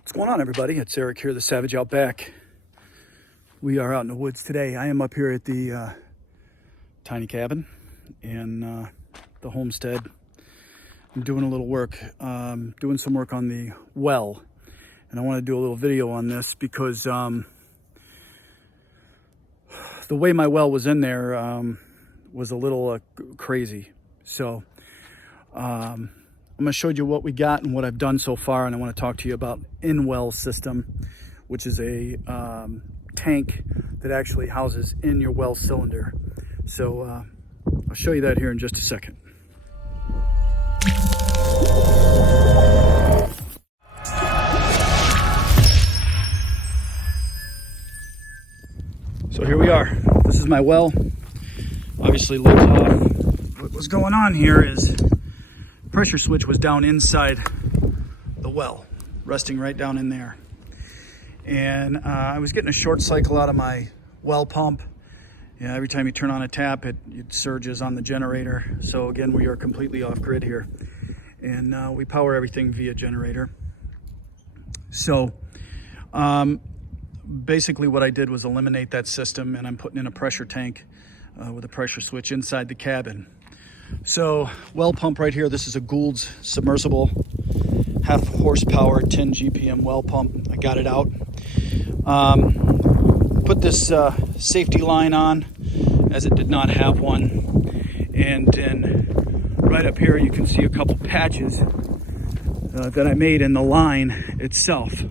What's going on, everybody? It's Eric here, the Savage Outback. We are out in the woods today. I am up here at the tiny cabin in the homestead. I'm doing a little work, doing some work on the well. And I want to do a little video on this because the way my well was in there was a little crazy. So I'm going to show you what we got and what I've done so far, and I want to talk to you about in-well system, which is a tank that actually houses in your well cylinder. So I'll show you that here in just a second. So here we are. This is my well. Obviously lids off. What was going on here is pressure switch was down inside the well, resting right down in there. And I was getting a short cycle out of my well pump. Yeah, every time you turn on a tap, it surges on the generator. So again, we are completely off grid here. And we power everything via generator. So basically what I did was eliminate that system, and I'm putting in a pressure tank with a pressure switch inside the cabin. So well pump right here, this is a Gould's submersible, half horsepower, 10 GPM well pump. I got it out. Put this safety line on, as it did not have one. And then right up here you can see a couple patches that I made in the line itself.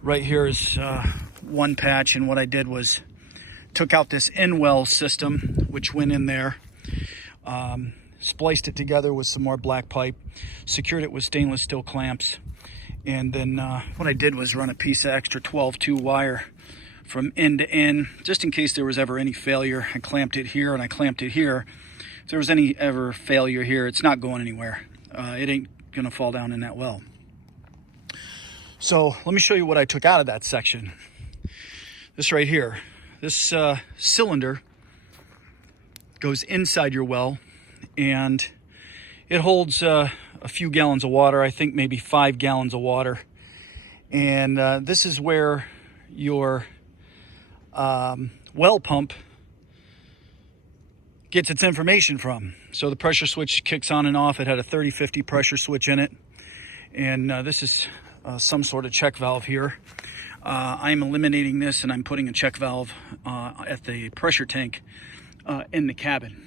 Right here is one patch, and what I did was took out this in-well system, which went in there. Spliced it together with some more black pipe, secured it with stainless steel clamps, and then what I did was run a piece of extra 12-2 wire from end to end, just in case there was ever any failure. I clamped it here and I clamped it here. If there was any ever failure here, it's not going anywhere. It ain't gonna fall down in that well. So let me show you what I took out of that section. This right here, this cylinder goes inside your well, and it holds a few gallons of water. I think maybe 5 gallons of water. And this is where your well pump gets its information from. So the pressure switch kicks on and off. It had a 30-50 pressure switch in it. And this is some sort of check valve here. I'm eliminating this, and I'm putting a check valve at the pressure tank in the cabin.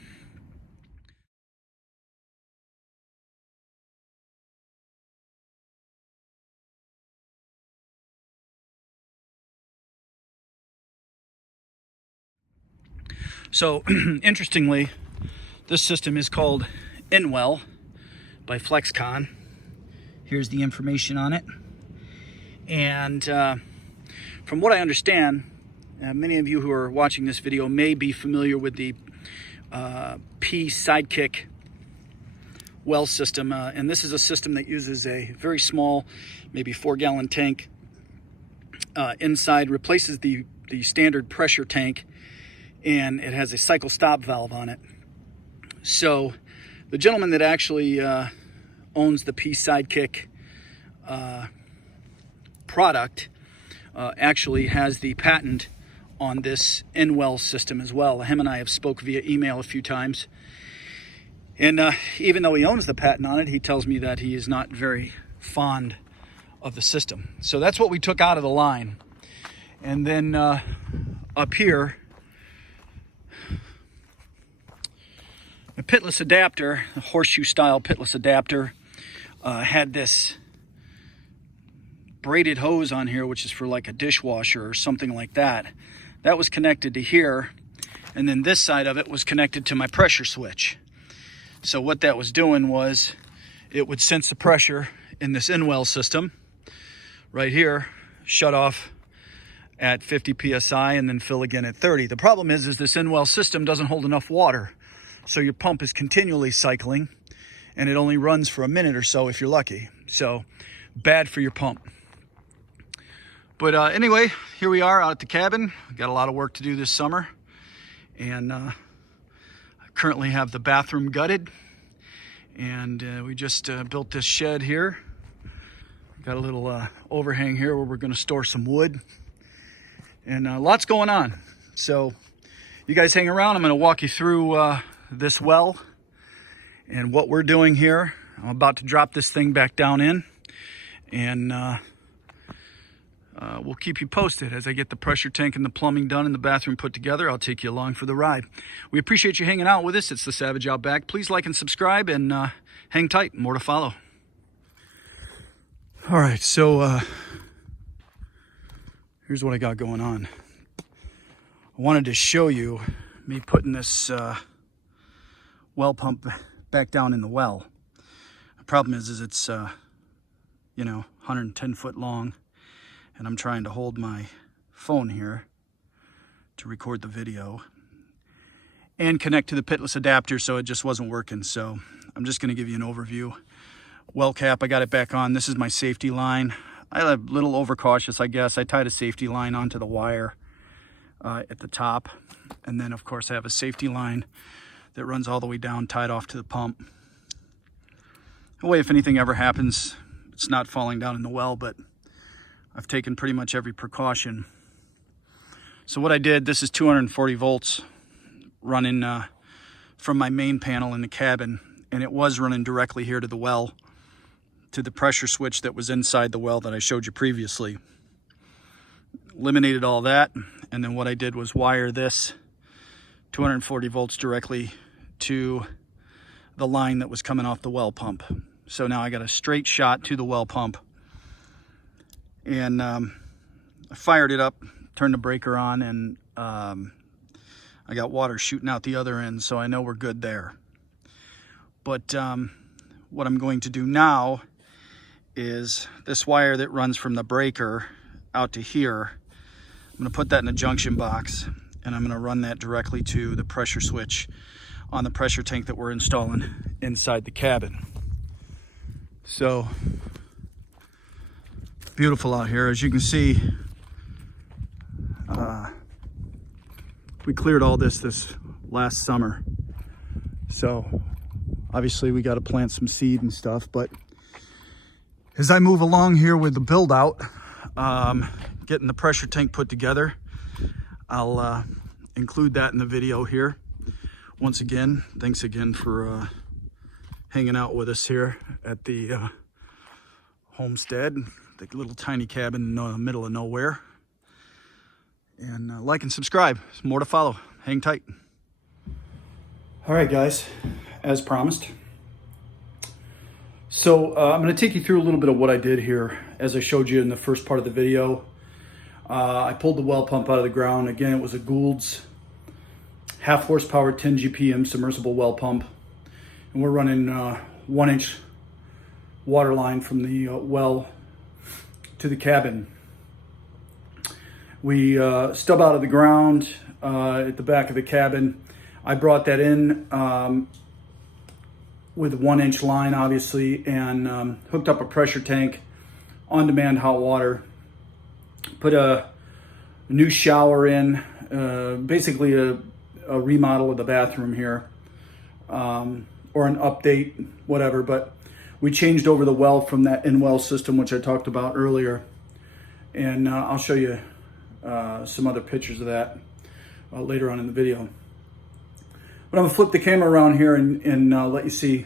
So interestingly, this system is called InWell by Flexcon. Here's the information on it. And from what I understand, many of you who are watching this video may be familiar with the P Sidekick well system. And this is a system that uses a very small, maybe 4-gallon tank inside, replaces the standard pressure tank, and it has a cycle stop valve on it. So the gentleman that actually owns the P Sidekick product actually has the patent on this in-well system as well. Him and I have spoke via email a few times. And even though he owns the patent on it, he tells me that he is not very fond of the system. So that's what we took out of the line. And then up here, a Pitless Adapter, a horseshoe style Pitless Adapter, had this braided hose on here, which is for like a dishwasher or something like that. That was connected to here, and then this side of it was connected to my pressure switch. So what that was doing was it would sense the pressure in this in-well system right here, shut off at 50 psi, and then fill again at 30. The problem is this in-well system doesn't hold enough water. So your pump is continually cycling, and it only runs for a minute or so if you're lucky. So bad for your pump. But anyway, here we are out at the cabin. We've got a lot of work to do this summer. And I currently have the bathroom gutted. And we just built this shed here. Got a little overhang here where we're going to store some wood, and lots going on. So you guys hang around. I'm going to walk you through this well and what we're doing here. I'm about to drop this thing back down in, and we'll keep you posted as I get the pressure tank and the plumbing done and the bathroom put together. I'll take you along for the ride. We appreciate you hanging out with us. It's the Savage Outback. Please like and subscribe, and hang tight. More to follow. All right, so here's what I got going on. I wanted to show you me putting this well pump back down in the well. The problem is it's 110 foot long, and I'm trying to hold my phone here to record the video and connect to the Pitless Adapter, so it just wasn't working. So I'm just going to give you an overview. Well cap, I got it back on. This is my safety line. I was a little overcautious, I guess. I tied a safety line onto the wire at the top, and then of course I have a safety line that runs all the way down, tied off to the pump. That way, if anything ever happens, it's not falling down in the well, but I've taken pretty much every precaution. So what I did, this is 240 volts running from my main panel in the cabin, and it was running directly here to the well, to the pressure switch that was inside the well that I showed you previously. Eliminated all that, and then what I did was wire this 240 volts directly to the line that was coming off the well pump. So now I got a straight shot to the well pump, and I fired it up, turned the breaker on, and I got water shooting out the other end, so I know we're good there. But what I'm going to do now is this wire that runs from the breaker out to here, I'm going to put that in a junction box, and I'm going to run that directly to the pressure switch on the pressure tank that we're installing inside the cabin. So beautiful out here. As you can see, we cleared all this last summer. So obviously we got to plant some seed and stuff, but as I move along here with the build out, getting the pressure tank put together, I'll include that in the video here. Once again, thanks again for hanging out with us here at the homestead, the little tiny cabin in the middle of nowhere. And like and subscribe. There's more to follow. Hang tight. All right, guys, as promised. So I'm going to take you through a little bit of what I did here. As I showed you in the first part of the video, I pulled the well pump out of the ground. Again, it was a Gould's half horsepower 10 GPM submersible well pump, and we're running 1-inch water line from the well to the cabin. We stub out of the ground at the back of the cabin. I brought that in with a 1-inch line, obviously, and hooked up a pressure tank, on-demand hot water, put a new shower in, basically a remodel of the bathroom here, or an update, whatever, but we changed over the well from that in-well system, which I talked about earlier, and I'll show you some other pictures of that later on in the video. But I'm gonna flip the camera around here and let you see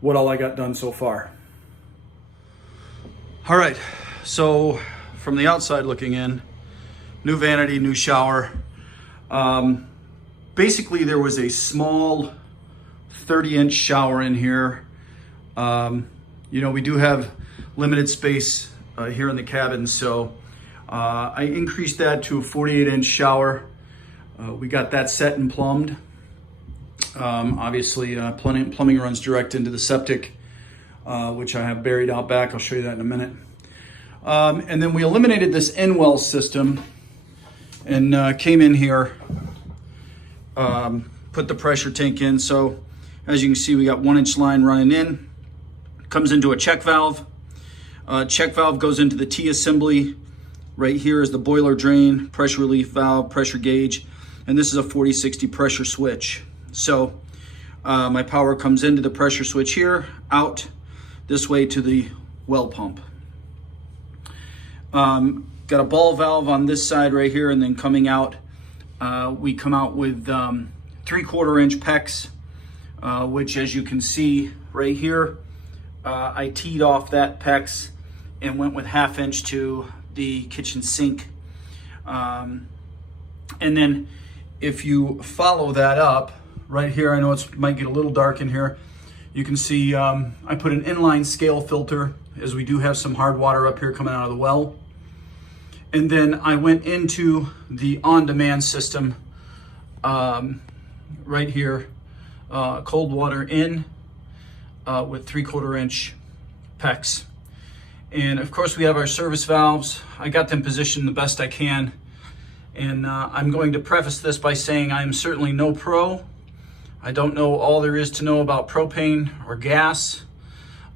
what all I got done so far. All right, so from the outside looking in, new vanity, new shower. Basically there was a small 30-inch shower in here. We do have limited space here in the cabin, so I increased that to a 48-inch shower. We got that set and plumbed. Obviously, plumbing runs direct into the septic, which I have buried out back. I'll show you that in a minute. And then we eliminated this in-well system and came in here, put the pressure tank in. So as you can see, we got 1-inch line running in, comes into a check valve. Check valve goes into the T-assembly. Right here is the boiler drain, pressure relief valve, pressure gauge, and this is a 40-60 pressure switch. So my power comes into the pressure switch here, out this way to the well pump. Got a ball valve on this side right here, and then coming out, we come out with 3/4 inch PEX, which, as you can see right here, I teed off that PEX and went with 1/2 inch to the kitchen sink. And then if you follow that up right here, I know it might get a little dark in here, you can see I put an inline scale filter, as we do have some hard water up here coming out of the well. And then I went into the on-demand system right here, cold water in with 3/4 inch PEX. And of course we have our service valves. I got them positioned the best I can. And I'm going to preface this by saying I'm certainly no pro. I don't know all there is to know about propane or gas,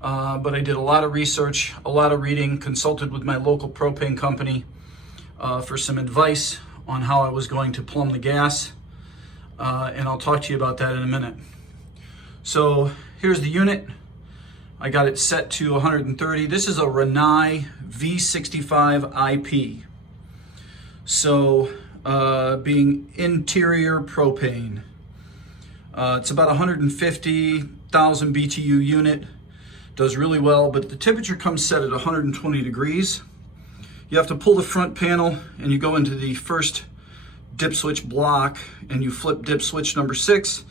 but I did a lot of research, a lot of reading, consulted with my local propane company for some advice on how I was going to plumb the gas, and I'll talk to you about that in a minute. So here's the unit. I got it set to 130. This is a Rinnai V65 IP. So being interior propane. It's about 150,000 BTU unit. Does really well, but the temperature comes set at 120 degrees. You have to pull the front panel and you go into the first dip switch block and you flip dip switch number 6,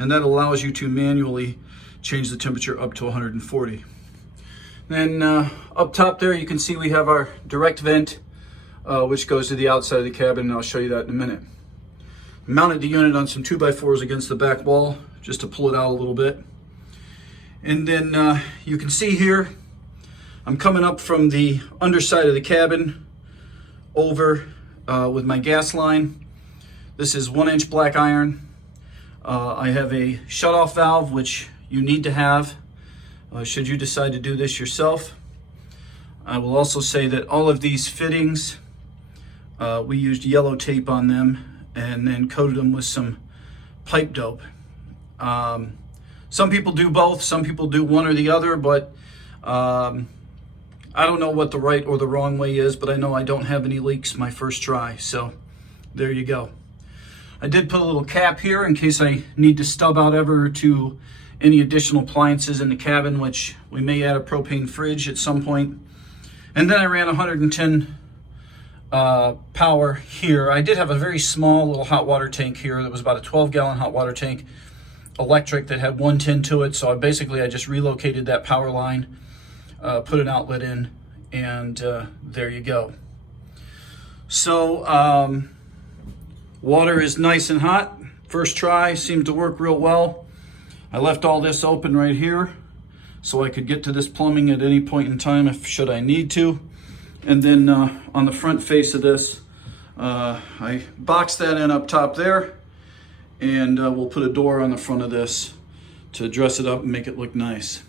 and that allows you to manually change the temperature up to 140. Then up top there you can see we have our direct vent, which goes to the outside of the cabin, and I'll show you that in a minute. Mounted the unit on some 2x4s against the back wall just to pull it out a little bit. And then you can see here, I'm coming up from the underside of the cabin over with my gas line. This is 1-inch black iron. I have a shutoff valve, which you need to have should you decide to do this yourself. I will also say that all of these fittings, we used yellow tape on them and then coated them with some pipe dope. Some people do both, some people do one or the other, but I don't know what the right or the wrong way is, but I know I don't have any leaks my first try, so there you go. I did put a little cap here in case I need to stub out ever to any additional appliances in the cabin, which we may add a propane fridge at some point. And then I ran 110 power here. I did have a very small little hot water tank here that was about a 12-gallon hot water tank, electric, that had 110 to it. So I just relocated that power line, put an outlet in, and there you go. So water is nice and hot. First try seemed to work real well. I left all this open right here so I could get to this plumbing at any point in time should I need to. And then on the front face of this, I boxed that in up top there, and we'll put a door on the front of this to dress it up and make it look nice.